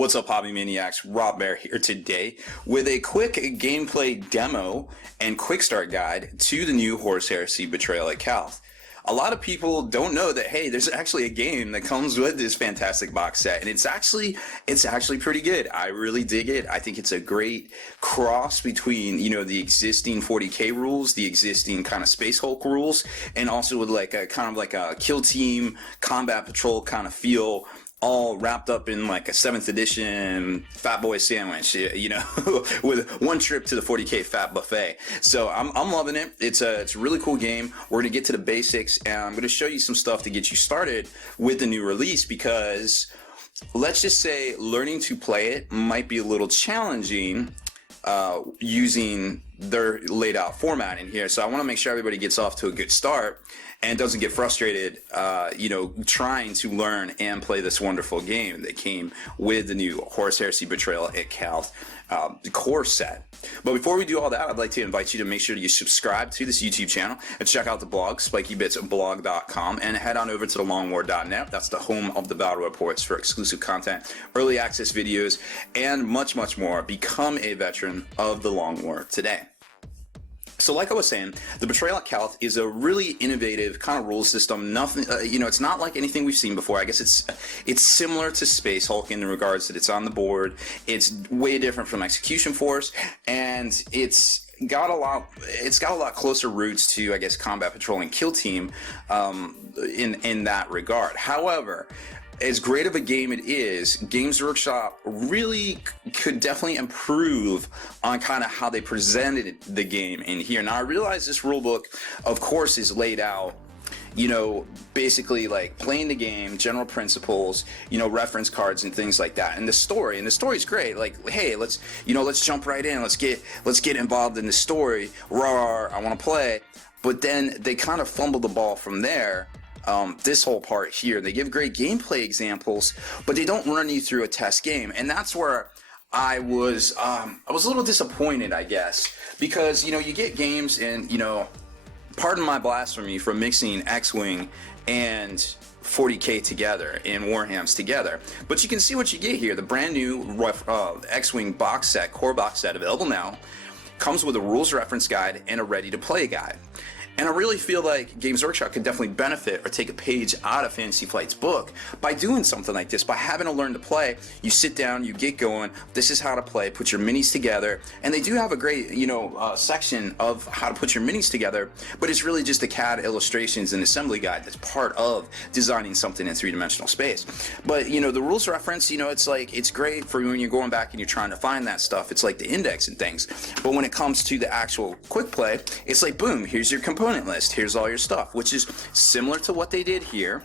What's up, Hobby Maniacs? Rob Bear here today with a quick gameplay demo and quick start guide to the new Horus Heresy Betrayal At Calth. A lot of people don't know that, hey, there's actually a game that comes with this fantastic box set, and it's actually pretty good. I really dig it. I think it's a great cross between, the existing 40k rules, the existing kind of Space Hulk rules, and also with like a kind of like a kill team combat patrol kind of feel, all wrapped up in like a 7th edition Fat Boy sandwich, with one trip to the 40k Fat Buffet. So I'm loving it. It's a really cool game. We're going to get to the basics, and I'm going to show you some stuff to get you started with the new release, because let's just say learning to play it might be a little challenging using their laid out format in here. So I want to make sure everybody gets off to a good start and doesn't get frustrated, trying to learn and play this wonderful game that came with the new Horus Heresy Betrayal at Calth core set. But before we do all that, I'd like to invite you to make sure that you subscribe to this YouTube channel and check out the blog, spikybitsblog.com, and head on over to thelongwar.net. That's the home of the battle reports for exclusive content, early access videos, and much, much more. Become a veteran of the Long War today. So like I was saying, the Betrayal at Calth is a really innovative kind of rule system. Nothing, it's not like anything we've seen before. I guess it's similar to Space Hulk in the regards that it's on the board. It's way different from Execution Force, and it's got a lot closer roots to, I guess, Combat Patrol and Kill Team in that regard. However, as great of a game it is, Games Workshop really could definitely improve on kind of how they presented the game in here. Now, I realize this rulebook, of course, is laid out, basically like playing the game, general principles, reference cards and things like that. And the story's great. Like, hey, let's jump right in. Let's get involved in the story. Rawr, I want to play. But then they kind of fumble the ball from there. This whole part here, they give great gameplay examples, but they don't run you through a test game, and that's where I was a little disappointed, I guess, because you get games, and pardon my blasphemy for mixing X-Wing and 40k together and Warhams together, but you can see what you get here. The brand new X-Wing box set, core box set, available now, comes with a rules reference guide and a ready to play guide. And I really feel like Games Workshop could definitely benefit or take a page out of Fantasy Flight's book by doing something like this, by having to learn to play. You sit down, you get going, this is how to play, put your minis together, and they do have a great, section of how to put your minis together, but it's really just the CAD illustrations and assembly guide that's part of designing something in three-dimensional space. But, the rules reference, it's great for when you're going back and you're trying to find that stuff. It's like the index and things. But when it comes to the actual quick play, it's like, boom, here's your component list, here's all your stuff, which is similar to what they did here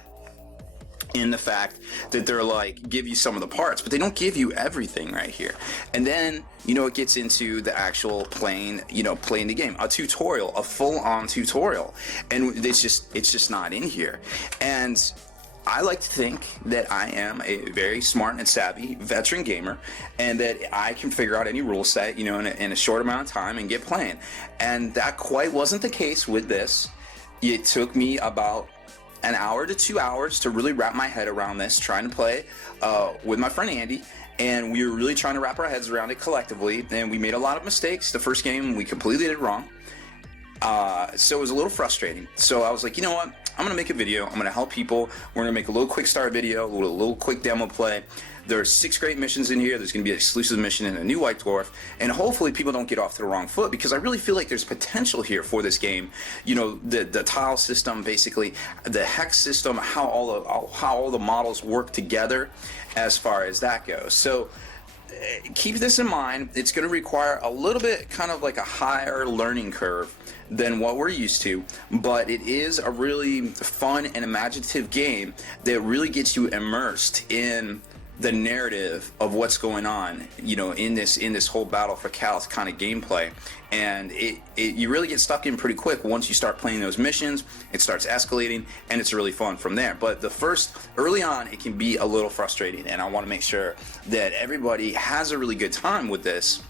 in the fact that they're like, give you some of the parts, but they don't give you everything right here. And then it gets into the actual playing the game, a tutorial, a full-on tutorial, and it's just not in here. And I like to think that I am a very smart and savvy veteran gamer, and that I can figure out any rule set, in a short amount of time and get playing. And that quite wasn't the case with this. It took me about an hour to 2 hours to really wrap my head around this, trying to play with my friend Andy. And we were really trying to wrap our heads around it collectively, and we made a lot of mistakes. The first game, we completely did it wrong. So it was a little frustrating. So I was like, you know what? I'm going to make a video. I'm going to help people. We're going to make a little quick start video, a little quick demo play. There's 6 great missions in here. There's going to be an exclusive mission and a new White Dwarf. And hopefully people don't get off to the wrong foot, because I really feel like there's potential here for this game. The tile system, basically, the hex system, how all the models work together as far as that goes. So keep this in mind. It's going to require a little bit kind of like a higher learning curve than what we're used to, but it is a really fun and imaginative game that really gets you immersed in the narrative of what's going on, in this whole battle for Calth kind of gameplay. And you really get stuck in pretty quick once you start playing those missions. It starts escalating, and it's really fun from there. But early on, it can be a little frustrating, and I want to make sure that everybody has a really good time with this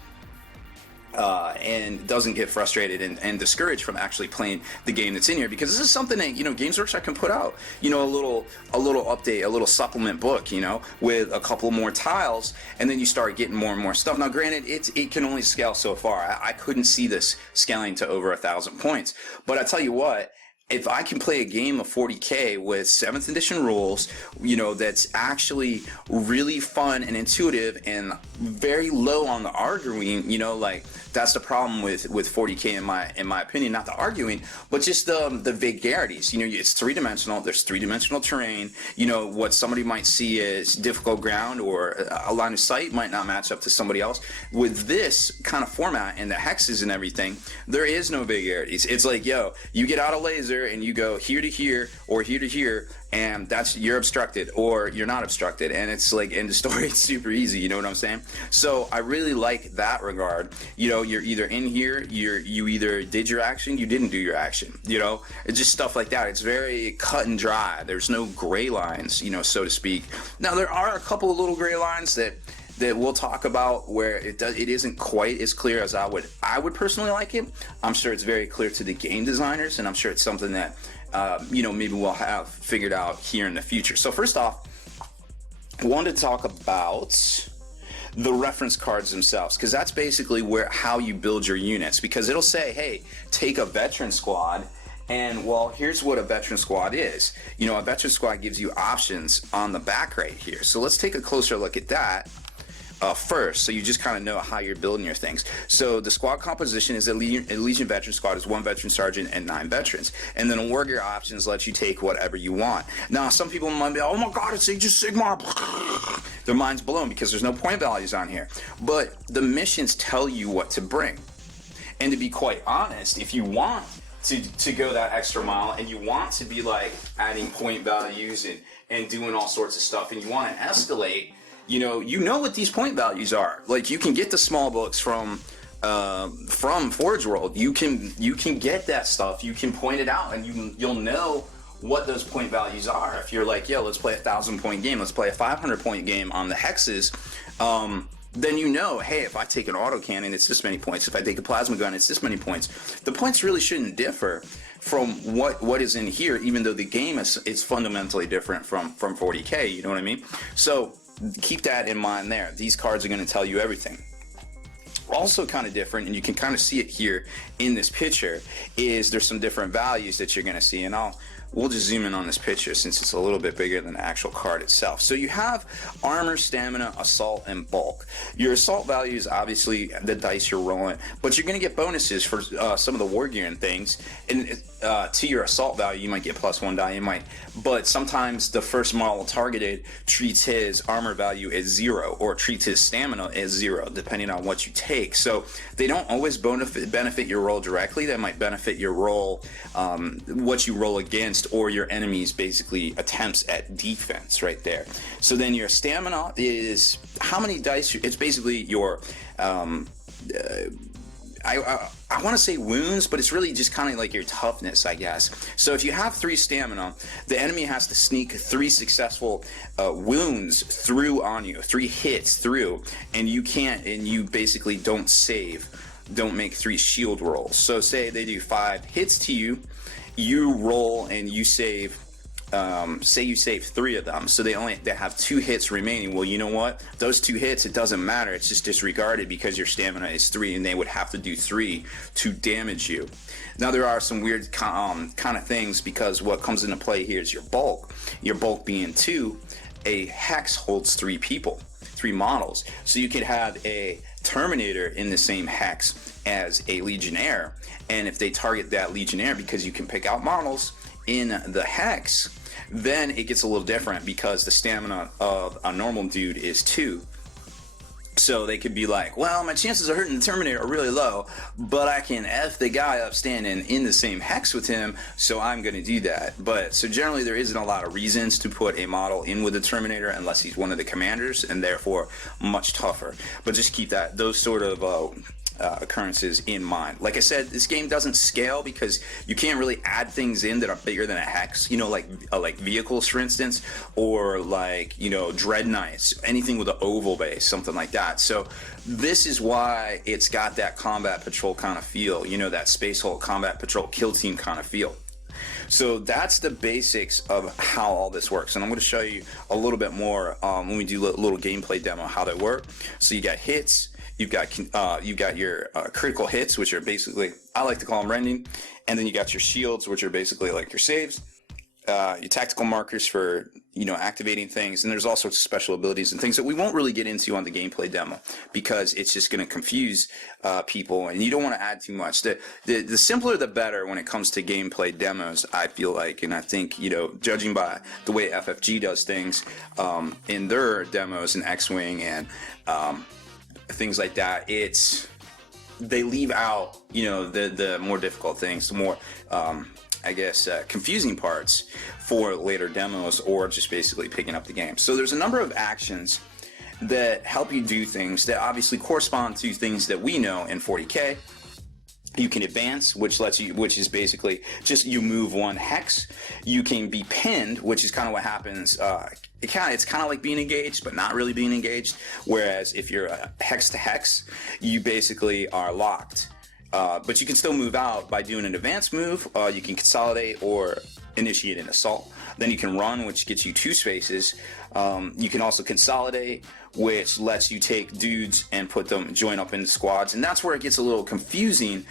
and doesn't get frustrated and discouraged from actually playing the game that's in here, because this is something that, you know, Games Workshop can put out, you know, a little update, a little supplement book, you know, with a couple more tiles, and then you start getting more and more stuff. Now granted, it can only scale so far. I couldn't see this scaling to over 1,000 points, but I tell you what, if I can play a game of 40K with 7th edition rules, you know, that's actually really fun and intuitive and very low on the arguing, you know, like that's the problem with 40K in my opinion, not the arguing, but just the vagaries. You know, it's three-dimensional, there's three-dimensional terrain, you know, what somebody might see as difficult ground or a line of sight might not match up to somebody else. With this kind of format and the hexes and everything, there is no vagaries. It's like, yo, you get out a laser and you go here to here or here to here, and you're obstructed or you're not obstructed, and it's like in the story it's super easy, you know what I'm saying? So I really like that regard. You know, you're either in here, you either did your action, you didn't do your action, you know, it's just stuff like that. It's very cut and dry. There's no gray lines, you know, so to speak. Now there are a couple of little gray lines that we'll talk about where it isn't quite as clear as I would personally like it. I'm sure it's very clear to the game designers, and I'm sure it's something that you know, maybe we'll have figured out here in the future. So first off, I wanted to talk about the reference cards themselves, because that's basically how you build your units, because it'll say, hey, take a veteran squad. And well, here's what a veteran squad is. You know, a veteran squad gives you options on the back right here. So let's take a closer look at that first, so you just kind of know how you're building your things. So the squad composition is a Legion veteran squad is 1 veteran sergeant and 9 veterans, and then a warrior options lets you take whatever you want. Now some people might be, oh my god, it's Age of Sigmar. Their mind's blown because there's no point values on here, but the missions tell you what to bring. And to be quite honest, if you want to go that extra mile and you want to be like adding point values and doing all sorts of stuff, and you want to escalate, you know what these point values are. Like, you can get the small books from Forge World. You can get that stuff. You can point it out, and you'll know what those point values are. If you're like, yo, let's play a 1,000-point game, let's play a 500-point game on the hexes, then you know, hey, if I take an autocannon, it's this many points. If I take a plasma gun, it's this many points. The points really shouldn't differ from what is in here, even though the game is fundamentally different from 40K. You know what I mean? So keep that in mind there. These cards are going to tell you everything. Also kind of different, and you can kind of see it here in this picture, is there's some different values that you're going to see, and we'll just zoom in on this picture since it's a little bit bigger than the actual card itself. So you have armor, stamina, assault, and bulk. Your assault value is obviously the dice you're rolling, but you're going to get bonuses for some of the war gear and things. And to your assault value, you might get +1 die, but sometimes the first model targeted treats his armor value as 0 or treats his stamina as 0, depending on what you take. So they don't always benefit your roll directly. They might benefit your roll, what you roll against, or your enemy's basically attempts at defense right there. So then your stamina is how many dice. It's basically your I want to say wounds, but it's really just kind of like your toughness, I guess. So if you have 3 stamina, the enemy has to sneak 3 successful wounds through on you, 3 hits through, and you can't, and you basically don't make 3 shield rolls. So say they do 5 hits to you, you roll and you save, say you save 3 of them, so they have 2 hits remaining. Well, you know what? Those 2 hits, it doesn't matter. It's just disregarded because your stamina is 3, and they would have to do 3 to damage you. Now there are some weird kind of things, because what comes into play here is your bulk. Your bulk being 2, a hex holds 3 people, 3 models. So you could have a Terminator in the same hex as a Legionnaire, and if they target that Legionnaire, because you can pick out models in the hex, then it gets a little different, because the stamina of a normal dude is 2. So they could be like, well, my chances of hurting the Terminator are really low, but I can F the guy up standing in the same hex with him, so I'm going to do that. But so generally there isn't a lot of reasons to put a model in with the Terminator unless he's one of the commanders, and therefore much tougher. But just keep those sort of occurrences in mind. Like I said, this game doesn't scale because you can't really add things in that are bigger than a hex, like vehicles, for instance, or like, dread knights, anything with an oval base, something like that. So this is why it's got that combat patrol kind of feel, that Space Hulk combat patrol kill team kind of feel. So that's the basics of how all this works, and I'm going to show you a little bit more when we do a little gameplay demo how they work. So you got hits, you've got your critical hits, which are basically, I like to call them rending, and then you got your shields, which are basically like your saves, your tactical markers for activating things, and there's all sorts of special abilities and things that we won't really get into on the gameplay demo because it's just going to confuse people, and you don't want to add too much. The simpler the better when it comes to gameplay demos, I feel like, and I think judging by the way FFG does things in their demos in X-Wing and things like that, they leave out the more difficult things, the more confusing parts for later demos, or just basically picking up the game. So there's a number of actions that help you do things that obviously correspond to things that we know in 40K. You can advance, which is basically just you move one hex. You can be pinned, which is kind of what happens. It's kind of like being engaged, but not really being engaged. Whereas if you're hex to hex, you basically are locked. But you can still move out by doing an advanced move. You can consolidate or initiate an assault. Then you can run, which gets you 2 spaces. You can also consolidate, which lets you take dudes and join up into squads. And that's where it gets a little confusing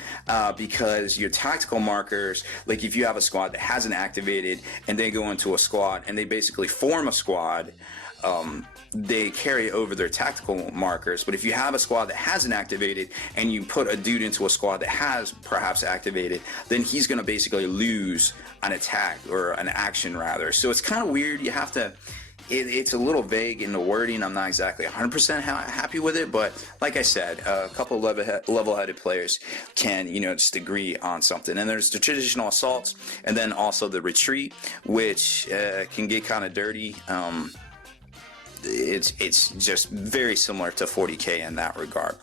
because your tactical markers, like if you have a squad that hasn't activated and they go into a squad and they basically form a squad, they carry over their tactical markers. But if you have a squad that hasn't activated and you put a dude into a squad that has perhaps activated, then he's going to basically lose an attack, or an action rather. So it's kind of weird. You have to, it's a little vague in the wording. I'm not exactly 100% happy with it, but like I said, a couple level-headed players can just agree on something. And there's the traditional assaults, and then also the retreat, which can get kind of dirty. It's just very similar to 40K in that regard.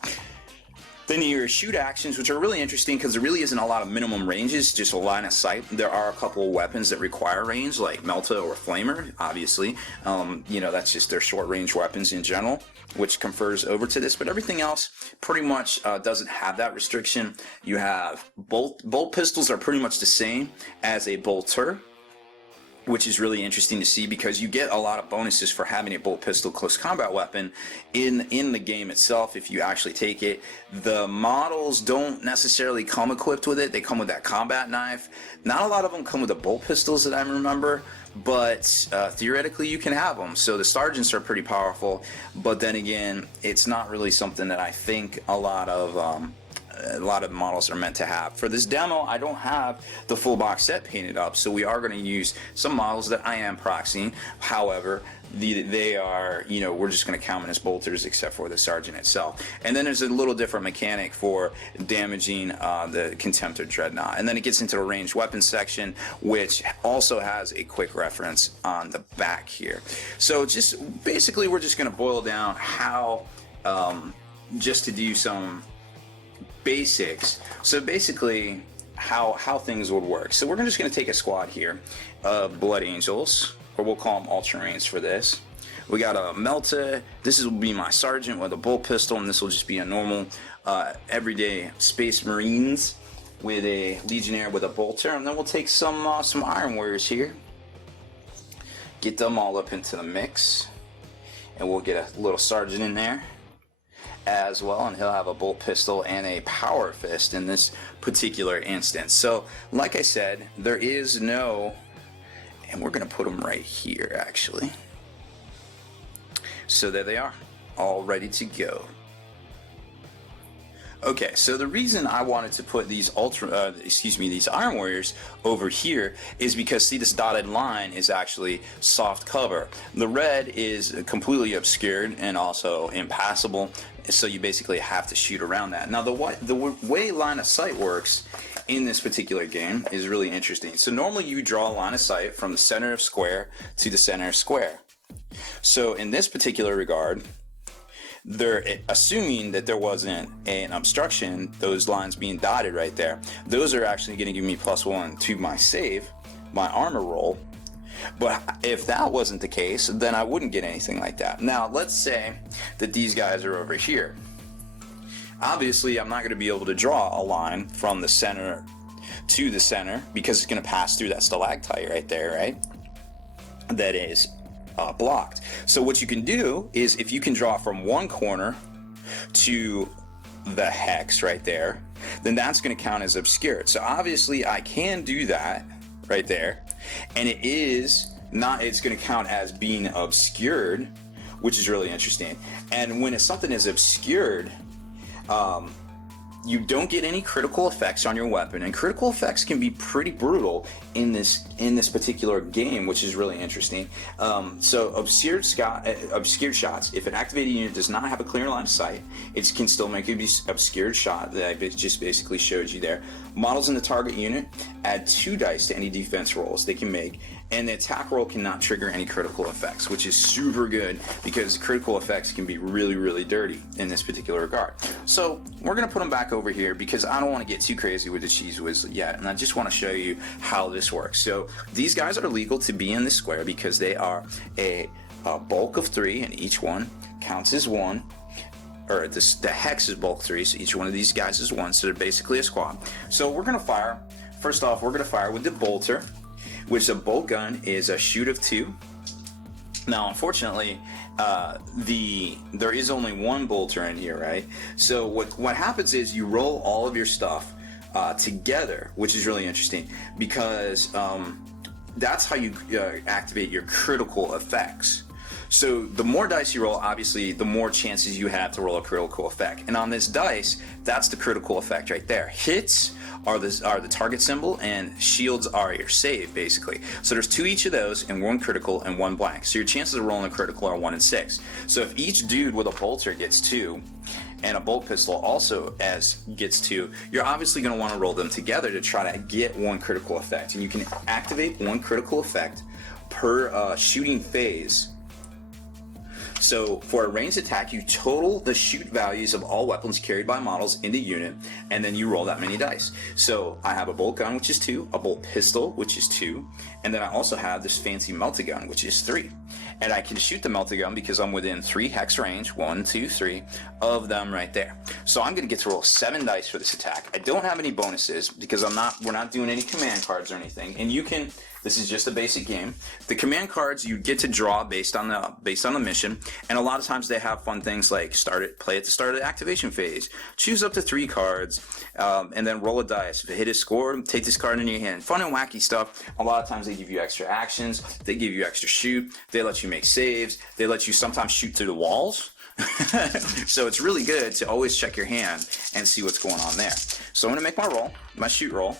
Then your shoot actions, which are really interesting because there really isn't a lot of minimum ranges, just a line of sight. There are a couple of weapons that require range, like Melta or Flamer, obviously. That's just their short range weapons in general, which confers over to this. But everything else pretty much doesn't have that restriction. You have bolt pistols are pretty much the same as a bolter, which is really interesting to see because you get a lot of bonuses for having a bolt pistol close combat weapon in the game itself if you actually take it. The models don't necessarily come equipped with it. They come with that combat knife. Not a lot of them come with the bolt pistols that I remember, but theoretically you can have them. So the sergeants are pretty powerful, but then again, it's not really something that I think a lot of models are meant to have. For this demo, I don't have the full box set painted up, so we are going to use some models that I am proxying. However, they are, we're just going to count them as bolters except for the sergeant itself. And then there's a little different mechanic for damaging the Contemptor Dreadnought. And then it gets into the ranged weapons section, which also has a quick reference on the back here. So just basically, we're just going to boil down how, just to do some basics. So basically how things would work. So we're just going to take a squad here of Blood Angels, or we'll call them Ultramarines for this. We got a Melta. This will be my sergeant with a bolt pistol, and this will just be a normal everyday Space Marines with a Legionnaire with a bolter. And then we'll take some Iron Warriors here, get them all up into the mix, and we'll get a little sergeant in there as well, and he'll have a bolt pistol and a power fist in this particular instance. So like I said, there is no, and we're going to put them right here actually. So there they are, all ready to go. Okay, so the reason I wanted to put these these Iron Warriors over here is because, see, this dotted line is actually soft cover. The red is completely obscured and also impassable, so you basically have to shoot around that. Now, the way line of sight works in this particular game is really interesting. So normally you draw a line of sight from the center of square to the center of square. So in this particular regard, they're assuming that there wasn't an obstruction, those lines being dotted right there, those are actually going to give me +1 to my save, my armor roll. But if that wasn't the case, then I wouldn't get anything like that. Now, let's say that these guys are over here. Obviously, I'm not going to be able to draw a line from the center to the center because it's going to pass through that stalactite right there, right? That is blocked. So what you can do is, if you can draw from one corner to the hex right there, then that's going to count as obscured. So obviously I can do that right there, and it's going to count as being obscured, which is really interesting. And when something is obscured, you don't get any critical effects on your weapon, and critical effects can be pretty brutal in this particular game, which is really interesting. So obscured shots, if an activated unit does not have a clear line of sight, it can still make an obscured shot that I just basically showed you there. Models in the target unit add 2 dice to any defense rolls they can make, and the attack roll cannot trigger any critical effects, which is super good because critical effects can be really, really dirty in this particular regard. So we're going to put them back over here because I don't want to get too crazy with the cheese whiz yet, and I just want to show you how this works. So these guys are legal to be in the square because they are a bulk of 3, and each one counts as 1. Or the hex is bulk 3, so each one of these guys is 1, so they're basically a squad. So we're going to fire. First off, we're going to fire with the bolter, which a bolt gun is a shoot of 2. Now, unfortunately, there is only one bolter in here, right? So what happens is you roll all of your stuff together, which is really interesting because that's how you activate your critical effects. So the more dice you roll, obviously, the more chances you have to roll a critical effect. And on this dice, that's the critical effect right there. Hits are the target symbol, and shields are your save, basically. So there's 2 each of those, and 1 critical and 1 blank. So your chances of rolling a critical are 1 in 6. So if each dude with a bolter gets 2, and a bolt pistol also gets 2, you're obviously going to want to roll them together to try to get 1 critical effect. And you can activate 1 critical effect per shooting phase. So for a ranged attack, you total the shoot values of all weapons carried by models in the unit, and then you roll that many dice. So I have a bolt gun, which is 2, a bolt pistol, which is 2, and then I also have this fancy melta gun, which is 3. And I can shoot the melta gun because I'm within 3 hex range, 1, 2, 3 of them right there. So I'm going to get to roll 7 dice for this attack. I don't have any bonuses because we're not doing any command cards or anything. And this is just a basic game. The command cards you get to draw based on the mission, and a lot of times they have fun things like play at the start of the activation phase, choose up to 3 cards, and then roll a dice. If it hit a score, take this card in your hand. Fun and wacky stuff. A lot of times they give you extra actions, they give you extra shoot, they let you make saves, they let you sometimes shoot through the walls. So it's really good to always check your hand and see what's going on there. So I'm going to make my roll, my shoot roll.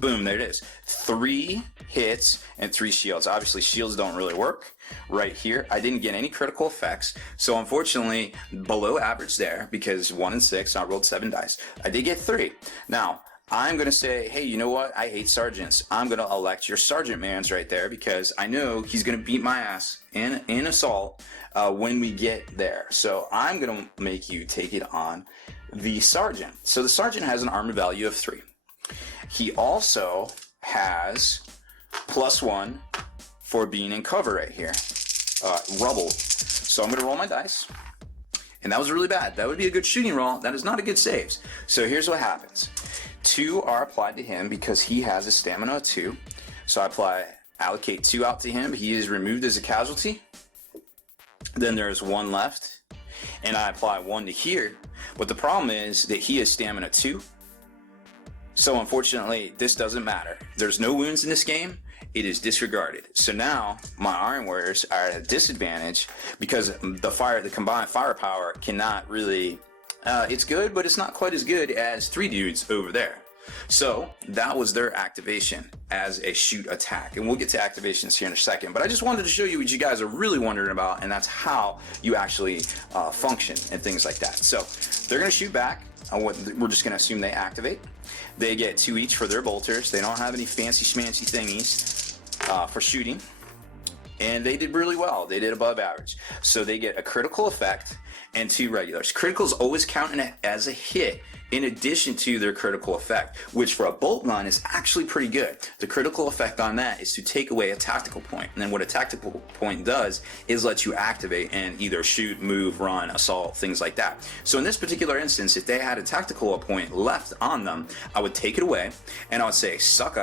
Boom, there it is. 3 hits and 3 shields. Obviously, shields don't really work right here. I didn't get any critical effects, so unfortunately, below average there because 1 in 6, I rolled 7 dice. I did get 3. Now, I'm going to say, hey, you know what? I hate sergeants. I'm going to elect your sergeant mans right there because I know he's going to beat my ass in assault when we get there. So I'm going to make you take it on the sergeant. So the sergeant has an armor value of 3. He also has +1 for being in cover right here, rubble. So I'm going to roll my dice, and that was really bad. That would be a good shooting roll. That is not a good saves. So here's what happens. 2 are applied to him because he has a stamina of 2. So I allocate 2 out to him. He is removed as a casualty. Then there's 1 left, and I apply 1 to here. But the problem is that he has stamina 2. So unfortunately, this doesn't matter. There's no wounds in this game. It is disregarded. So now my Iron Warriors are at a disadvantage because the combined firepower cannot really. It's good, but it's not quite as good as 3 dudes over there. So that was their activation as a shoot attack, and we'll get to activations here in a second. But I just wanted to show you what you guys are really wondering about, and that's how you actually function and things like that. So they're going to shoot back. We're just going to assume they activate. They get 2 each for their bolters. They don't have any fancy schmancy thingies for shooting, and they did really well. They did above average. So they get a critical effect, and 2 regulars. Criticals always count as a hit in addition to their critical effect, which for a bolt gun is actually pretty good. The critical effect on that is to take away a tactical point. And then what a tactical point does is let you activate and either shoot, move, run, assault, things like that. So in this particular instance, if they had a tactical point left on them, I would take it away and I would say, suck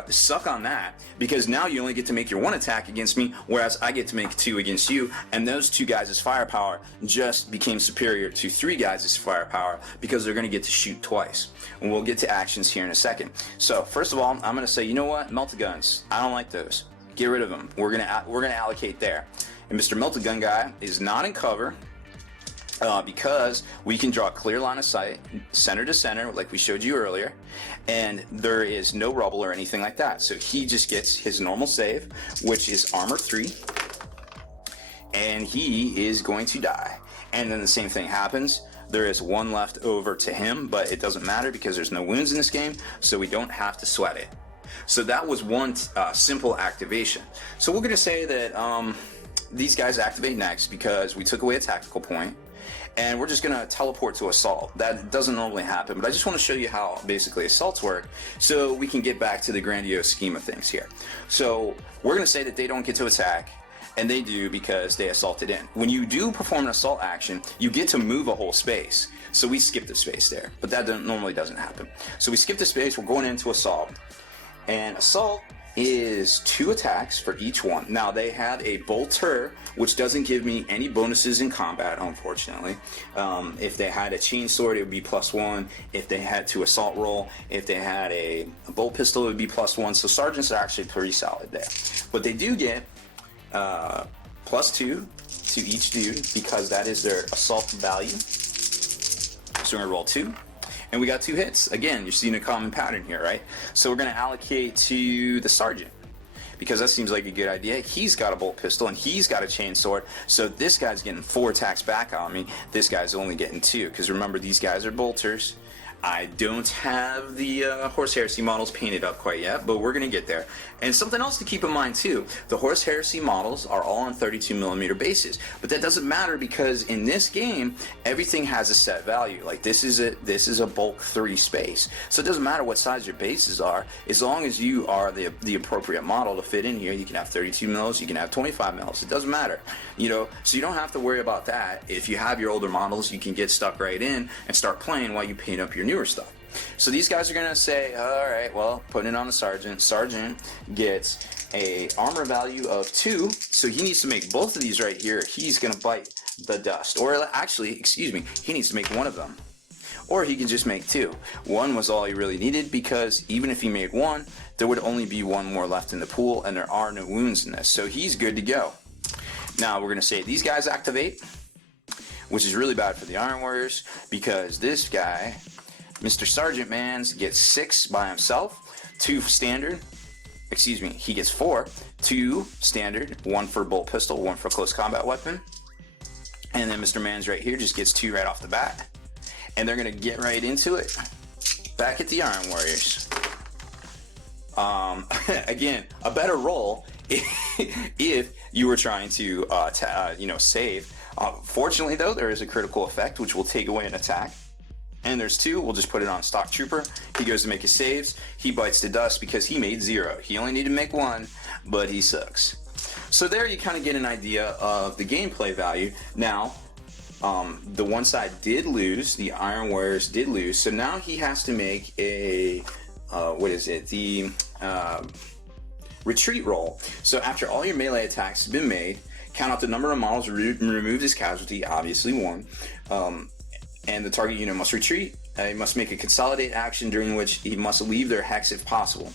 on that, because now you only get to make your 1 attack against me, whereas I get to make 2 against you, and those 2 guys' firepower just became superior to 3 guys' firepower because they're going to get to shoot twice. And we'll get to actions here in a second. So first of all, I'm going to say, you know what, melted guns, I don't like those. Get rid of them. We're gonna allocate there. And Mr. Melted Gun guy is not in cover because we can draw a clear line of sight, center to center, like we showed you earlier, and there is no rubble or anything like that. So he just gets his normal save, which is armor 3, and he is going to die. And then the same thing happens. There is 1 left over to him, but it doesn't matter because there's no wounds in this game, so we don't have to sweat it. So that was one simple activation. So we're going to say that these guys activate next because we took away a tactical point, and we're just going to teleport to assault. That doesn't normally happen, but I just want to show you how basically assaults work so we can get back to the grandiose scheme of things here. So we're going to say that they don't get to attack, and they do because they assaulted in. When you do perform an assault action, you get to move a whole space. So we skip the space there, but that normally doesn't happen. So we skip the space, we're going into assault. And assault is 2 attacks for each one. Now they have a bolter, which doesn't give me any bonuses in combat, unfortunately. If they had a chain sword, it would be +1. If they had to assault roll, if they had a bolt pistol, it would be +1. So sergeants are actually pretty solid there. But they do get +2 to each dude because that is their assault value. So we're gonna roll 2, and we got 2 hits. Again, you're seeing a common pattern here, right? So we're gonna allocate to the sergeant because that seems like a good idea. He's got a bolt pistol and he's got a chain sword, so this guy's getting 4 attacks back on me. This guy's only getting 2 because remember, these guys are bolters. I don't have the Horus Heresy models painted up quite yet, but we're going to get there. And something else to keep in mind too, the Horus Heresy models are all on 32mm bases, but that doesn't matter because in this game, everything has a set value. Like this is a bulk 3 space. So it doesn't matter what size your bases are, as long as you are the appropriate model to fit in here. You can have 32 mils, you can have 25 mils, it doesn't matter. You know, so you don't have to worry about that. If you have your older models, you can get stuck right in and start playing while you paint up your newer stuff. So these guys are gonna say, all right, well, putting it on the sergeant. Sergeant gets a armor value of 2, so he needs to make both of these right here. He's gonna bite the dust, or actually, excuse me, he needs to make 1 of them, or he can just make 2. 1 was all he really needed because even if he made 1, there would only be 1 more left in the pool, and there are no wounds in this, so he's good to go. Now we're gonna say these guys activate, which is really bad for the Iron Warriors because this guy, Mr. Sergeant Mans, gets 6 by himself, 2 standard, excuse me, he gets 4, 2 standard, 1 for bolt pistol, 1 for close combat weapon, and then Mr. Mans right here just gets 2 right off the bat, and they're gonna get right into it, back at the Iron Warriors. Again, a better roll if you were trying to, save. Fortunately though, there is a critical effect which will take away an attack. And there's 2, we'll just put it on stock trooper. He goes to make his saves, he bites the dust because he made 0. He only needed to make 1, but he sucks. So there you kind of get an idea of the gameplay value. Now, the one side did lose, the Iron Warriors did lose, so now he has to make a, retreat roll. So after all your melee attacks have been made, count out the number of models removed as casualty, obviously 1. And the target unit must retreat. He must make a consolidate action during which he must leave their hex if possible.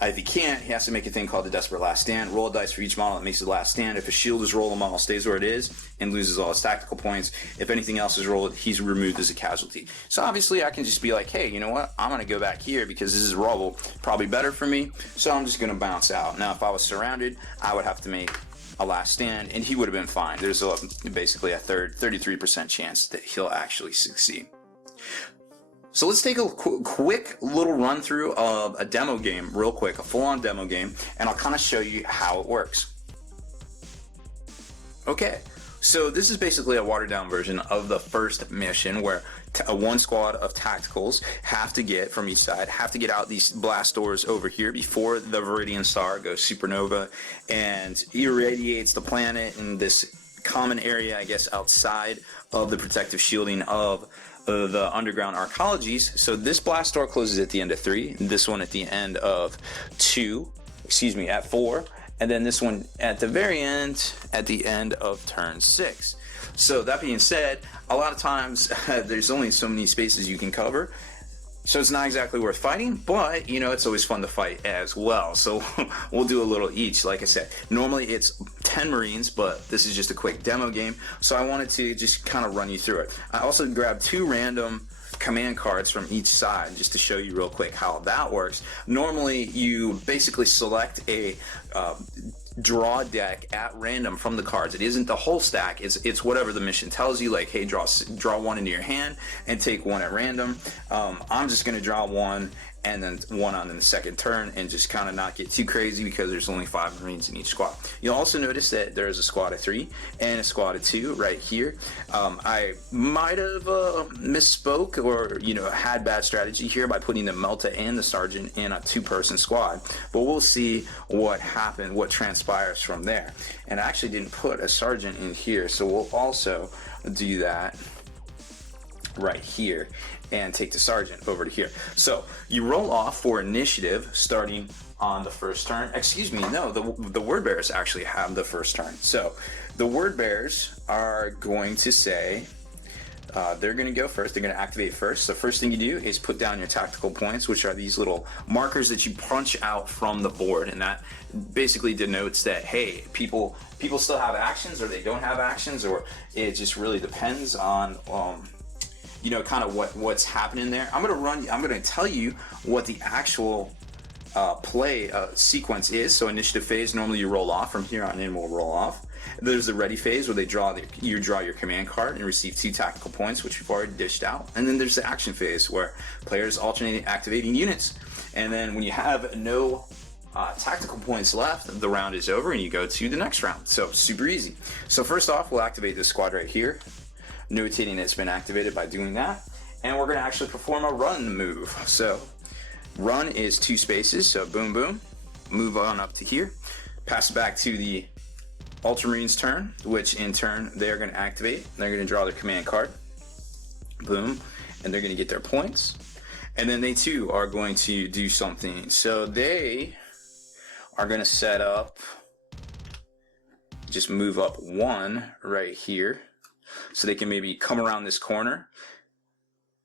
If he can't, he has to make a thing called the Desperate Last Stand. Roll a dice for each model that makes the last stand. If a shield is rolled, the model stays where it is and loses all his tactical points. If anything else is rolled, he's removed as a casualty. So obviously I can just be like, hey, you know what? I'm going to go back here because this is rubble. Probably better for me. So I'm just going to bounce out. Now if I was surrounded, I would have to make a last stand, and he would have been fine. There's basically a 33% chance that he'll actually succeed. So let's take a quick little run through of a demo game real quick, a full-on demo game, and I'll kind of show you how it works. Okay, So this is basically a watered down version of the first mission where one squad of tacticals have to get from each side, have to get out these blast doors over here before the Viridian Star goes supernova and irradiates the planet in this common area, I guess, outside of the protective shielding of the underground arcologies. So this blast door closes at the end of 3, this one at the end of 2, at 4, and then this one at the very end, at the end of turn 6. So that being said, a lot of times there's only so many spaces you can cover, so it's not exactly worth fighting, but you know, it's always fun to fight as well. So we'll do a little each. Like I said, normally it's 10 Marines, but this is just a quick demo game, so I wanted to just kind of run you through it. I also grabbed 2 random command cards from each side just to show you real quick how that works. Normally you basically select a draw deck at random from the cards. It isn't the whole stack, it's whatever the mission tells you, like, hey, draw one into your hand and take one at random. I'm just gonna draw one and then one on in the second turn and just kind of not get too crazy because there's only 5 Marines in each squad. You'll also notice that there's a squad of 3 and a squad of 2 right here. I might have misspoke or, you know, had bad strategy here by putting the Melta and the Sergeant in a 2-person squad, but we'll see what happened, what transpires from there. And I actually didn't put a Sergeant in here, so we'll also do that right here and take the Sergeant over to here. So you roll off for initiative starting on the first turn. Excuse me, no, the word bearers actually have the first turn. So the word bearers are going to say, they're going to go first. They're going to activate first. So first thing you do is put down your tactical points, which are these little markers that you punch out from the board, and that basically denotes that, hey, people still have actions or they don't have actions, or it just really depends on you know, kind of what's happening there. I'm gonna tell you what the actual play sequence is. So initiative phase, normally you roll off. From here on in, we'll roll off. There's the ready phase where you draw your command card and receive 2 tactical points, which we've already dished out. And then there's the action phase where players alternate activating units. And then when you have no tactical points left, the round is over and you go to the next round. So super easy. So first off, we'll activate this squad right here, notating it's been activated by doing that, and we're going to actually perform a run move. So run is 2 spaces, so boom boom, move on up to here, pass it back to the Ultramarines turn, which in turn they're going to activate. They're going to draw their command card, boom, and they're going to get their points, and then they too are going to do something. So they are going to set up, just move up 1 right here, so they can maybe come around this corner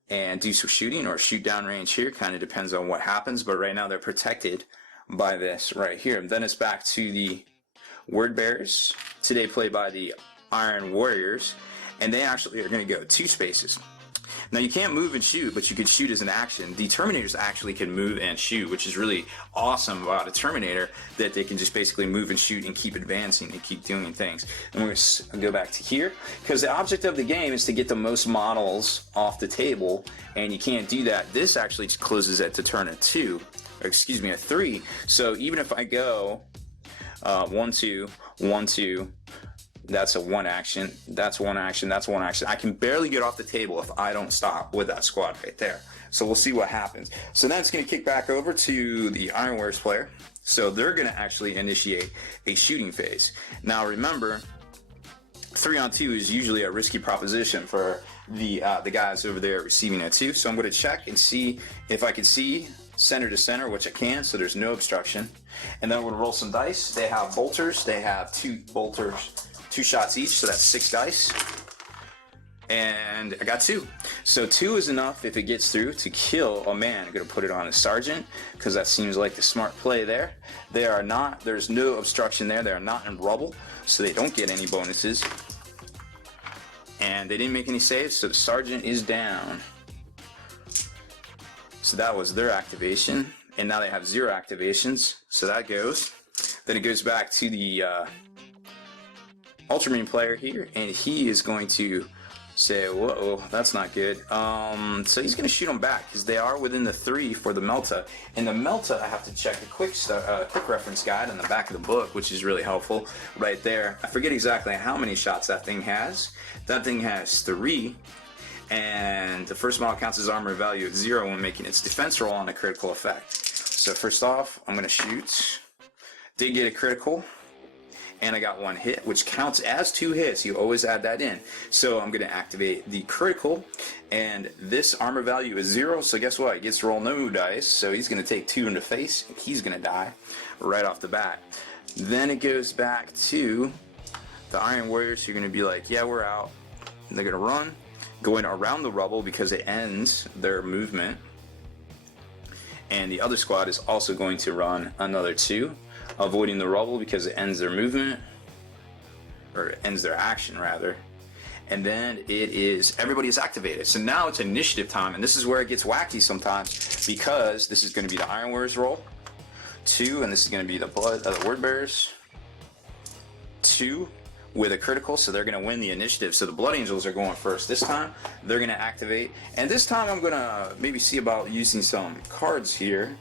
and do some shooting or shoot down range here. Kind of depends on what happens, but right now they're protected by this right here. And then it's back to the word bearers, today played by the Iron Warriors, and they actually are going to go 2 spaces. Now you can't move and shoot, but you can shoot as an action. The Terminators actually can move and shoot, which is really awesome about a Terminator, that they can just basically move and shoot and keep advancing and keep doing things. And we're going to go back to here, because the object of the game is to get the most models off the table, and you can't do that. This actually closes at the turn at 2, or excuse me, at 3. So even if I go 1, 2, 1, 2, that's a 1 action, that's 1 action, that's 1 action. I can barely get off the table if I don't stop with that squad right there. So we'll see what happens. So then it's going to kick back over to the Iron Warriors player. So they're going to actually initiate a shooting phase. Now remember, 3-on-2 is usually a risky proposition for the guys over there receiving at 2. So I'm going to check and see if I can see center to center, which I can, so there's no obstruction. And then we're going to roll some dice. They have bolters. They have 2 bolters, 2 shots each, so that's 6 dice. And I got 2. So 2 is enough if it gets through to kill a man. I'm going to put it on a Sergeant, because that seems like the smart play there. They are not, there's no obstruction there. They are not in rubble, so they don't get any bonuses. And they didn't make any saves, so the Sergeant is down. So that was their activation, and now they have 0 activations, so that goes. Then it goes back to the Ultramarine player here, and he is going to say, whoa, that's not good. So he's going to shoot them back because they are within the 3 for the Melta. And the Melta, I have to check a quick reference guide on the back of the book, which is really helpful right there. I forget exactly how many shots that thing has. That thing has 3. And the first model counts as armor value at 0 when making its defense roll on a critical effect. So first off, I'm going to shoot. Did get a critical. And I got 1 hit, which counts as 2 hits. You always add that in. So I'm going to activate the critical, and this armor value is 0, so guess what? He gets to roll no dice, so he's going to take 2 in the face, and he's going to die right off the bat. Then it goes back to the Iron Warriors, who are going to be like, yeah, we're out. And they're going to run, going around the rubble because it ends their movement. And the other squad is also going to run another 2. Avoiding the rubble because it ends their movement, or it ends their action rather. And then everybody is activated. So now it's initiative time, and this is where it gets wacky sometimes, because this is going to be the Iron Warriors roll 2, and this is going to be the Word Bearers 2 with a critical, so they're going to win the initiative. So the Blood Angels are going first this time. They're going to activate, and this time I'm going to maybe see about using some cards here.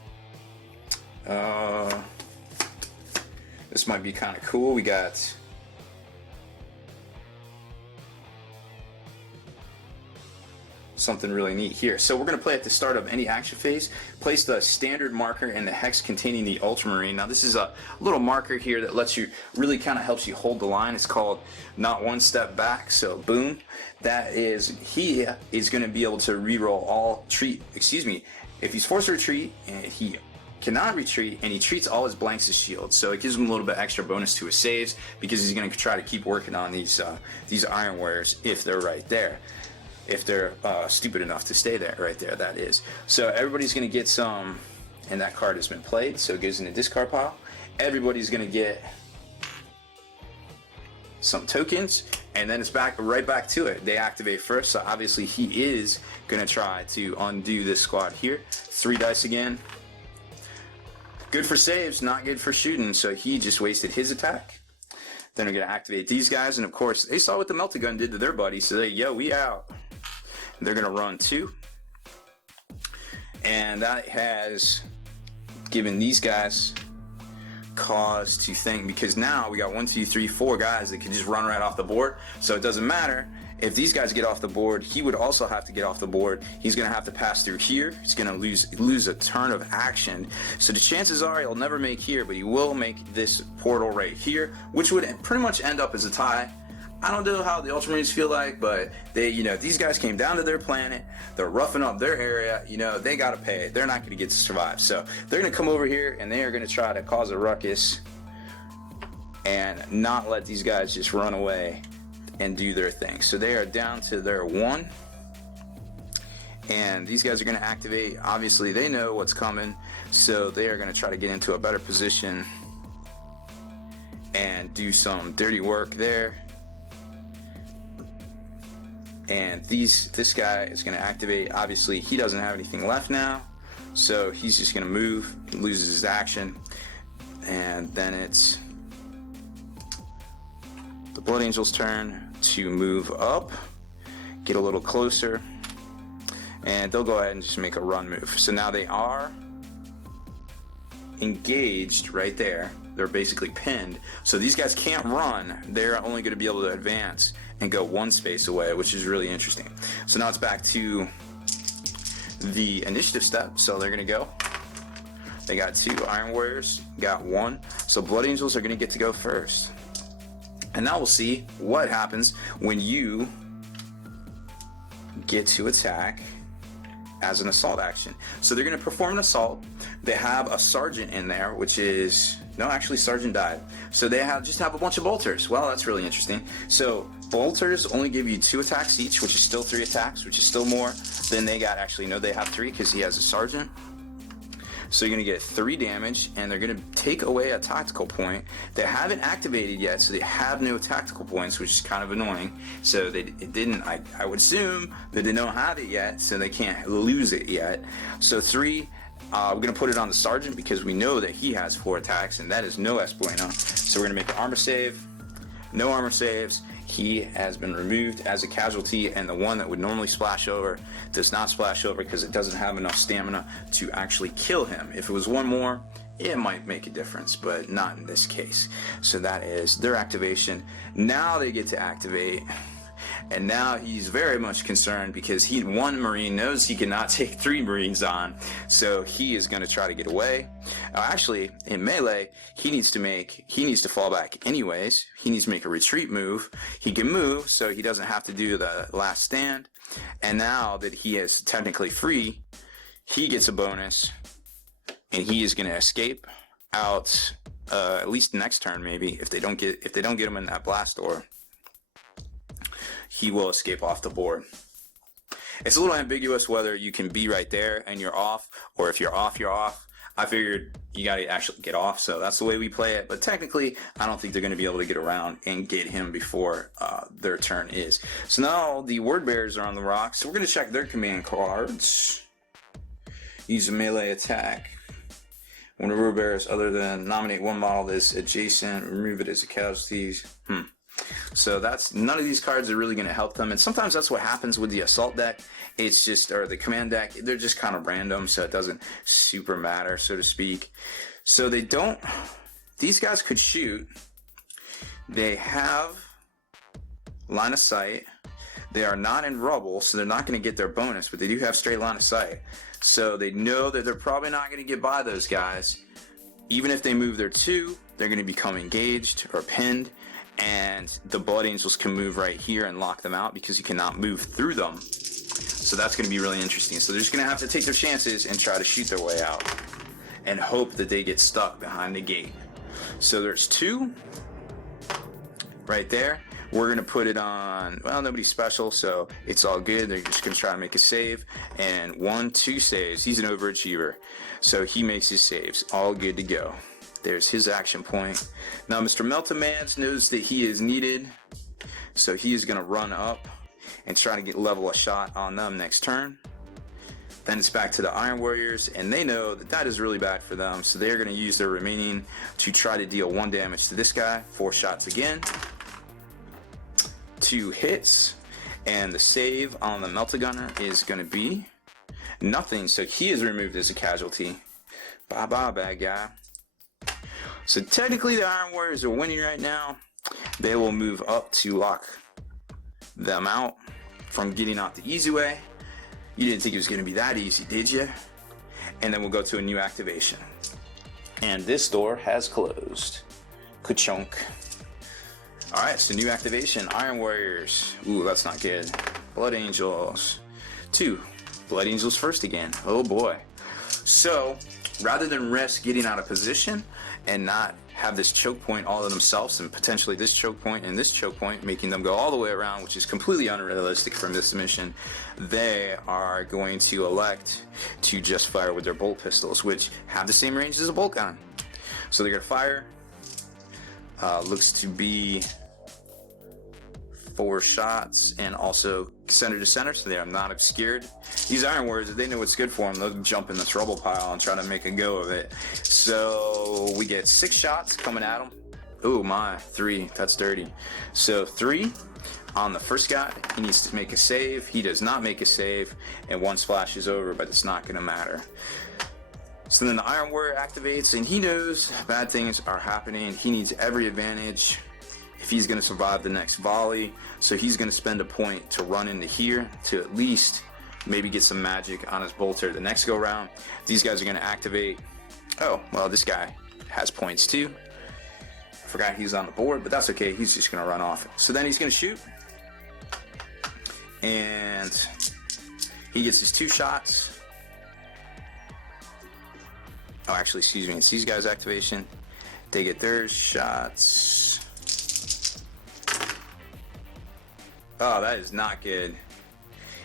This might be kind of cool. We got something really neat here. So we're going to play at the start of any action phase. Place the standard marker in the hex containing the Ultramarine. Now this is a little marker here that lets you, really kind of helps you hold the line. It's called Not One Step Back. So boom, that is, he is going to be able to reroll all if he's forced to retreat and he cannot retreat, and he treats all his blanks as shields, so it gives him a little bit extra bonus to his saves because he's going to try to keep working on these Iron Warriors if they're right there, if they're stupid enough to stay there right there, that is. So everybody's going to get some, and that card has been played, so it goes in the discard pile. Everybody's going to get some tokens, and then it's right back to it. They activate first, so obviously he is going to try to undo this squad here. 3 dice again. Good for saves, not good for shooting, so he just wasted his attack. Then we're going to activate these guys, and of course, they saw what the Melta Gun did to their buddy, so we out. And they're going to run 2. And that has given these guys cause to think, because now we got 1, 2, 3, 4 guys that can just run right off the board, so it doesn't matter. If these guys get off the board, he would also have to get off the board. He's going to have to pass through here. He's going to lose a turn of action. So the chances are he'll never make here, but he will make this portal right here, which would pretty much end up as a tie. I don't know how the Ultramarines feel like, but they, these guys came down to their planet. They're roughing up their area. They got to pay. They're not going to get to survive. So they're going to come over here, and they are going to try to cause a ruckus and not let these guys just run away and do their thing. So they are down to their 1, and these guys are going to activate. Obviously they know what's coming, so they are going to try to get into a better position and do some dirty work there. And this guy is going to activate. Obviously he doesn't have anything left now, so he's just going to move. He loses his action, and then it's the Blood Angels' turn to move up, get a little closer, and they'll go ahead and just make a run move. So now they are engaged right there. They're basically pinned. So these guys can't run. They're only going to be able to advance and go 1 space away, which is really interesting. So now it's back to the initiative step. So they're going to go. They got 2 Iron Warriors, got 1. So Blood Angels are going to get to go first. And now we'll see what happens when you get to attack as an assault action. So they're going to perform an assault. They have a sergeant in there, which is, no, actually sergeant died. So they just have a bunch of bolters. Well, that's really interesting. So bolters only give you 2 attacks each, which is still 3 attacks, which is still more than they got. Actually, no, they have 3 because he has a sergeant. So you're going to get 3 damage, and they're going to take away a tactical point. They haven't activated yet, so they have no tactical points, which is kind of annoying. So I would assume that they don't have it yet, so they can't lose it yet. So 3, we're going to put it on the sergeant because we know that he has 4 attacks, and that is no es bueno. So we're going to make an armor save. No armor saves. he has been removed as a casualty, and the one that would normally splash over does not splash over because it doesn't have enough stamina to actually kill him. If it was one more, it might make a difference, but not in this case. So that is their activation. Now they get to activate, and now he's very much concerned because one Marine knows he cannot take 3 Marines on, so he is going to try to get away. Actually, in melee, he needs to fall back anyways. He needs to make a retreat move. He can move, so he doesn't have to do the last stand. And now that he is technically free, he gets a bonus, and he is going to escape out at least next turn, maybe if they don't get him in that blast door. He will escape off the board. It's a little ambiguous whether you can be right there and you're off, or if you're off, you're off. I figured you got to actually get off, so that's the way we play it. But technically, I don't think they're going to be able to get around and get him before their turn is. So now the word bearers are on the rocks. So we're going to check their command cards. Use a melee attack. When the word bearers other than nominate one model that's adjacent, remove it as a casualty. So that's, none of these cards are really going to help them, and sometimes that's what happens with the assault deck. It's just, or the command deck, they're just kind of random, so it doesn't super matter, so to speak. So they don't, these guys could shoot. They have line of sight. They are not in rubble, so they're not going to get their bonus, but they do have straight line of sight. So they know that they're probably not going to get by those guys. Even if they move their 2, they're going to become engaged or pinned. And the Blood Angels can move right here and lock them out because you cannot move through them. So that's going to be really interesting. So they're just going to have to take their chances and try to shoot their way out and hope that they get stuck behind the gate. So there's 2 right there. We're going to put it on, well, nobody's special, so it's all good. They're just going to try to make a save. And 1, 2 saves. He's an overachiever. So he makes his saves. All good to go. There's his action point. Now, Mr. Meltamans knows that he is needed, so he is going to run up and try to level a shot on them next turn. Then it's back to the Iron Warriors, and they know that that is really bad for them, so they're going to use their remaining to try to deal 1 damage to this guy. 4 shots again. 2 hits, and the save on the Meltagunner is going to be nothing, so he is removed as a casualty. Bye-bye, bad guy. So technically the Iron Warriors are winning right now. They will move up to lock them out from getting out the easy way. You didn't think it was going to be that easy, did you? And then we'll go to a new activation. And this door has closed. Ka-chunk. Alright, so new activation. Iron Warriors. Ooh, that's not good. Blood Angels. 2. Blood Angels first again. Oh boy. So, rather than risk getting out of position and not have this choke point all to themselves, and potentially this choke point and this choke point, making them go all the way around, which is completely unrealistic from this mission, they are going to elect to just fire with their bolt pistols, which have the same range as a bolt gun. So they're going to fire. Looks to be 4 shots, and also center to center, so they are not obscured. These Iron Warriors, if they know what's good for them, they'll jump in the trouble pile and try to make a go of it. So we get 6 shots coming at them. Ooh, my, 3, that's dirty. So 3 on the first guy. He needs to make a save. He does not make a save, and 1 splash is over, but it's not going to matter. So then the Iron Warrior activates, and he knows bad things are happening. He needs every advantage if he's going to survive the next volley. So he's going to spend a point to run into here to at least maybe get some magic on his bolter the next go round. These guys are going to activate. Oh, well, this guy has points too. I forgot he's on the board, but that's okay. He's just going to run off. So then he's going to shoot. And he gets his 2 shots. Oh, actually, excuse me. It's these guys' activation. They get their shots. Oh, that is not good.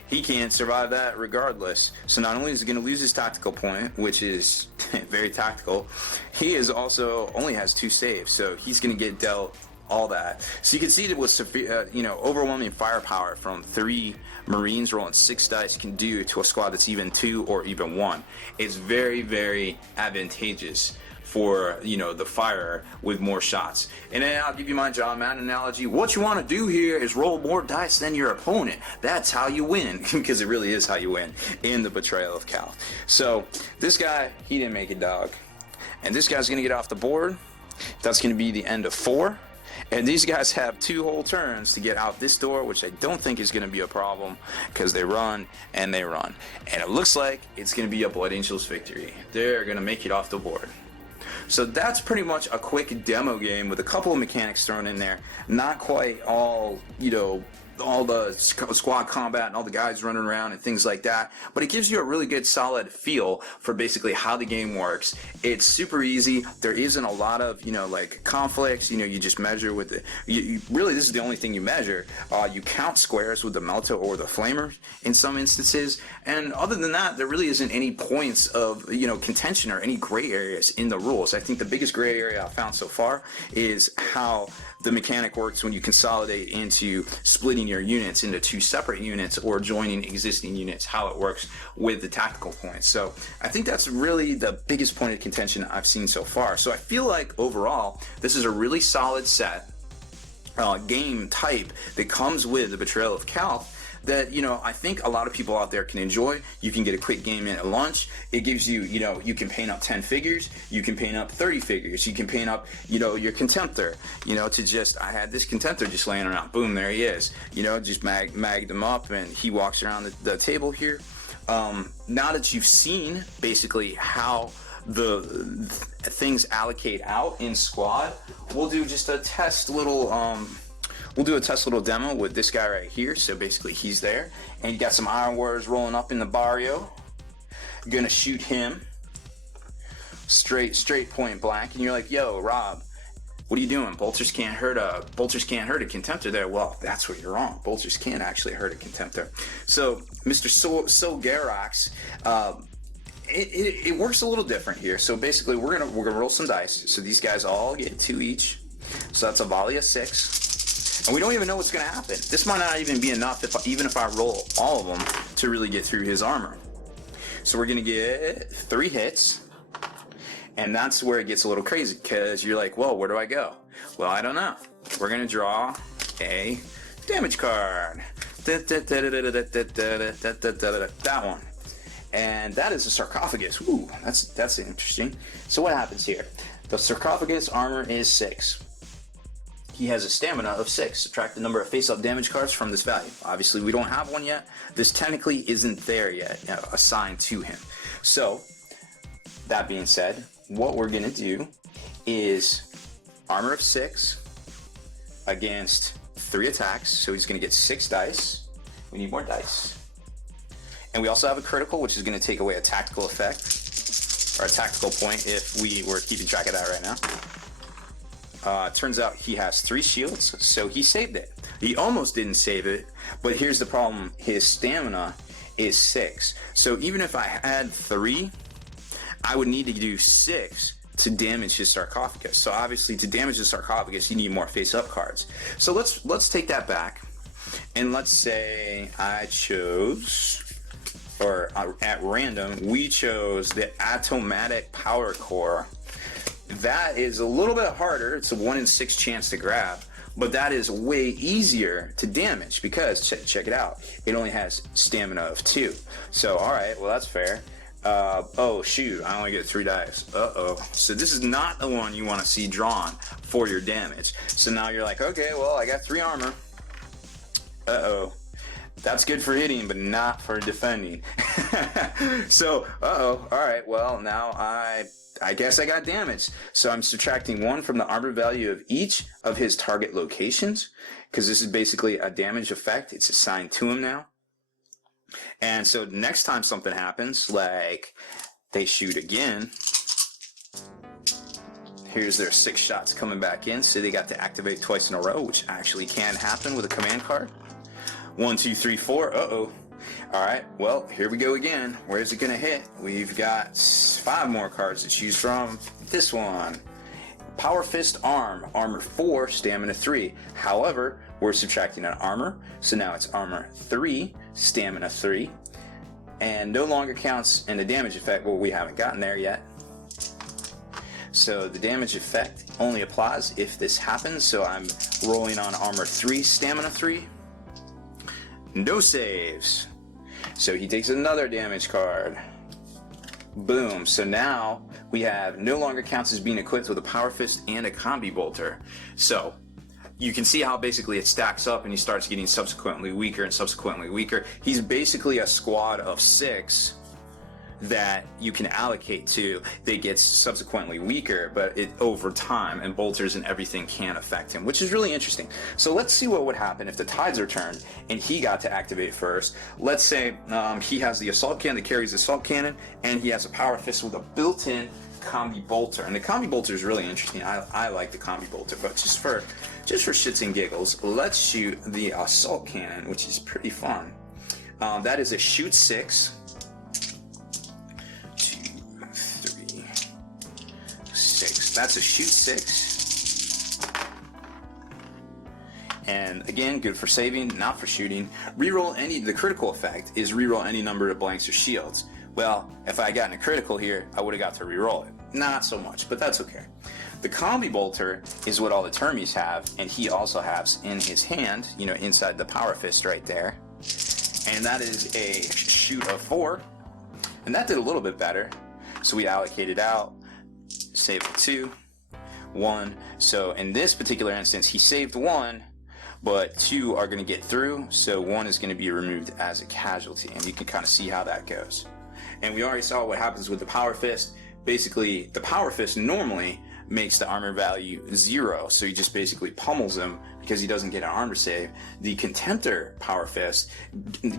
He can't survive that regardless. So not only is he going to lose his tactical point, which is very tactical, he is also only has 2 saves, so he's going to get dealt all that. So you can see that what severe, overwhelming firepower from 3 Marines rolling 6 dice can do to a squad that's even 2 or even 1. It's very, very advantageous for, you know, the firer with more shots. And then I'll give you my John Madden analogy. What you want to do here is roll more dice than your opponent. That's how you win, because it really is how you win in the Betrayal of Calth. So this guy, he didn't make it, dog. And this guy's going to get off the board. That's going to be the end of 4. And these guys have 2 whole turns to get out this door, which I don't think is going to be a problem, because they run and they run. And it looks like it's going to be a Blood Angels victory. They're going to make it off the board. So that's pretty much a quick demo game with a couple of mechanics thrown in there. Not quite all, you know, all the squad combat and all the guys running around and things like that, but it gives you a really good solid feel for basically how the game works. It's super easy. There isn't a lot of, you know, like conflicts. You know, you just measure with the, you really, this is the only thing you measure. You count squares with the Melta or the Flamer in some instances, and other than that, there really isn't any points of, you know, contention or any gray areas in the rules. I think the biggest gray area I've found so far is how the mechanic works when you consolidate into splitting your units into 2 separate units or joining existing units, how it works with the tactical points. So I think that's really the biggest point of contention I've seen so far. So I feel like overall this is a really solid set game type that comes with the Betrayal of Calth that, you know, I think a lot of people out there can enjoy. You can get a quick game in at lunch. It gives you, you know, you can paint up 10 figures, you can paint up 30 figures, you can paint up, you know, your Contemptor, you know, to just, I had this Contemptor just laying around, boom, there he is, you know, just magged him up and he walks around the table here. Now that you've seen basically how the things allocate out in squad, we'll do just a test little, we'll do a test little demo with this guy right here. So basically he's there and you got some Iron Warriors rolling up in the barrio. You're gonna shoot him straight point blank, and you're like, yo, Rob, what are you doing? Bolters can't hurt a Contemptor there. Well, that's where you're wrong. Bolters can actually hurt a Contemptor. So Mr. Garox, it works a little different here. So basically we're gonna roll some dice. So these guys all get 2 each. So that's a volley of 6. And we don't even know what's going to happen. This might not even be enough, even if I roll all of them, to really get through his armor. So we're going to get 3 hits. And that's where it gets a little crazy, because you're like, well, where do I go? Well, I don't know. We're going to draw a damage card. That one. And that is a sarcophagus. Ooh, that's interesting. So what happens here? The sarcophagus armor is 6. He has a stamina of 6. Subtract the number of face-up damage cards from this value. Obviously, we don't have one yet. This technically isn't there yet, assigned to him. So, that being said, what we're going to do is armor of 6 against 3 attacks. So he's going to get 6 dice. We need more dice. And we also have a critical, which is going to take away a tactical effect, or a tactical point if we were keeping track of that right now. Turns out he has 3 shields, so he saved it. He almost didn't save it, but here's the problem. His stamina is 6. So even if I had 3, I would need to do 6 to damage his sarcophagus. So obviously to damage the sarcophagus, you need more face-up cards. So let's take that back, and let's say I chose, or at random, we chose the Atomatic Power Core. That is a little bit harder. It's a 1 in 6 chance to grab, but that is way easier to damage because check it out. It only has stamina of 2. So all right, well that's fair. Oh shoot, I only get 3 dice. So this is not the one you want to see drawn for your damage. So now you're like, okay, well I got 3 armor. That's good for hitting, but not for defending. So all right, well now I guess I got damage. So I'm subtracting 1 from the armor value of each of his target locations, because this is basically a damage effect. It's assigned to him now. And so next time something happens, like they shoot again, here's their 6 shots coming back in. So they got to activate twice in a row, which actually can happen with a command card. 1, 2, 3, 4. Alright, well, here we go again. Where's it gonna hit? We've got 5 more cards to choose from. This one. Power Fist Arm. Armor 4, Stamina 3. However, we're subtracting an armor, so now it's armor 3, Stamina 3. And no longer counts in the damage effect. Well, we haven't gotten there yet. So the damage effect only applies if this happens. So I'm rolling on armor 3, stamina 3. No saves. So he takes another damage card. Boom. So now we have no longer counts as being equipped with a Power Fist and a Combi Bolter. So you can see how basically it stacks up and he starts getting subsequently weaker and subsequently weaker. He's basically a squad of 6 that you can allocate to that gets subsequently weaker, but it over time, and bolters and everything can affect him, which is really interesting. So let's see what would happen if the tides are turned and he got to activate first. Let's say he has the assault cannon that carries the assault cannon, and he has a Power Fist with a built-in Combi Bolter. And the Combi Bolter is really interesting. I like the Combi Bolter, but just for shits and giggles, let's shoot the assault cannon, which is pretty fun. That is a shoot 6. 6. That's a shoot 6. And again, good for saving, not for shooting. Reroll any, the critical effect is reroll any number of blanks or shields. Well, if I gotten a critical here, I would have got to reroll it. Not so much, but that's okay. The Combi Bolter is what all the Termies have, and he also has in his hand, you know, inside the Power Fist right there. And that is a shoot of 4. And that did a little bit better. So we allocated out. Save 2, 1. So in this particular instance, he saved 1, but 2 are going to get through. So 1 is going to be removed as a casualty, and you can kind of see how that goes. And we already saw what happens with the Power Fist. Basically, the Power Fist normally makes the armor value 0, so he just basically pummels him because he doesn't get an armor save. The Contemptor Power Fist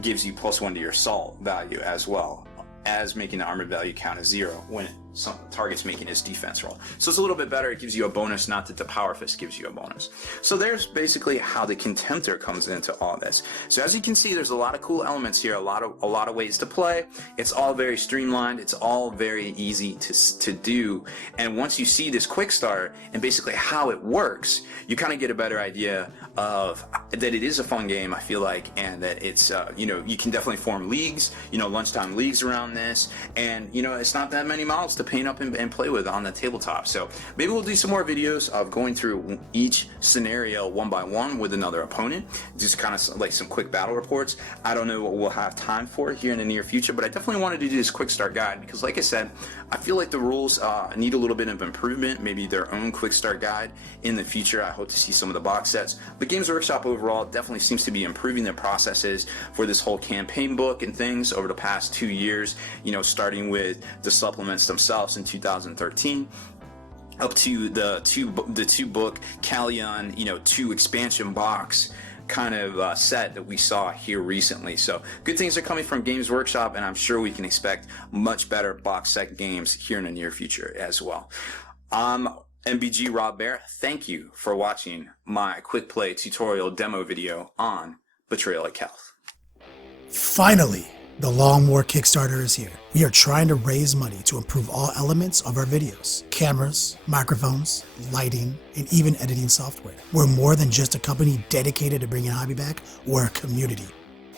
gives you +1 to your assault value as well, as making the armor value count as 0 when some target's making his defense roll. So it's a little bit better. It gives you a bonus, not that the Power Fist gives you a bonus. So there's basically how the Contemptor comes into all this. So as you can see, there's a lot of cool elements here, a lot of ways to play. It's all very streamlined. It's all very easy to do. And once you see this quick start and basically how it works, you kind of get a better idea of that it is a fun game, I feel like, and that it's you know, you can definitely form leagues, you know, lunchtime leagues around this, and you know, it's not that many models to paint up and play with on the tabletop. So maybe we'll do some more videos of going through each scenario one by one with another opponent, just kind of like some quick battle reports. I don't know what we'll have time for here in the near future, but I definitely wanted to do this quick start guide because, like I said, I feel like the rules need a little bit of improvement, maybe their own quick start guide in the future. I hope to see some of the box sets, but Games Workshop overall definitely seems to be improving their processes for this whole campaign book and things over the past 2 years, you know, starting with the supplements themselves in 2013 up to the two book Callion, you know, 2 expansion box kind of set that we saw here recently. So good things are coming from Games Workshop, and I'm sure we can expect much better box set games here in the near future as well. MBG Rob Bear, thank you for watching my quick play tutorial demo video on Betrayal at Calth. Finally, the Long War Kickstarter is here. We are trying to raise money to improve all elements of our videos. Cameras, microphones, lighting, and even editing software. We're more than just a company dedicated to bringing hobby back, we're a community.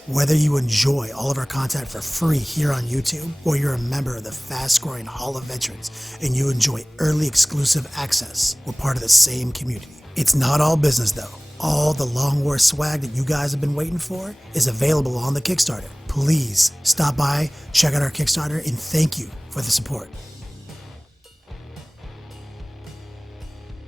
Whether you enjoy all of our content for free here on YouTube, or you're a member of the fast-growing Hall of Veterans and you enjoy early exclusive access, we're part of the same community. It's not all business though. All the Long War swag that you guys have been waiting for is available on the Kickstarter. Please stop by, check out our Kickstarter, and thank you for the support.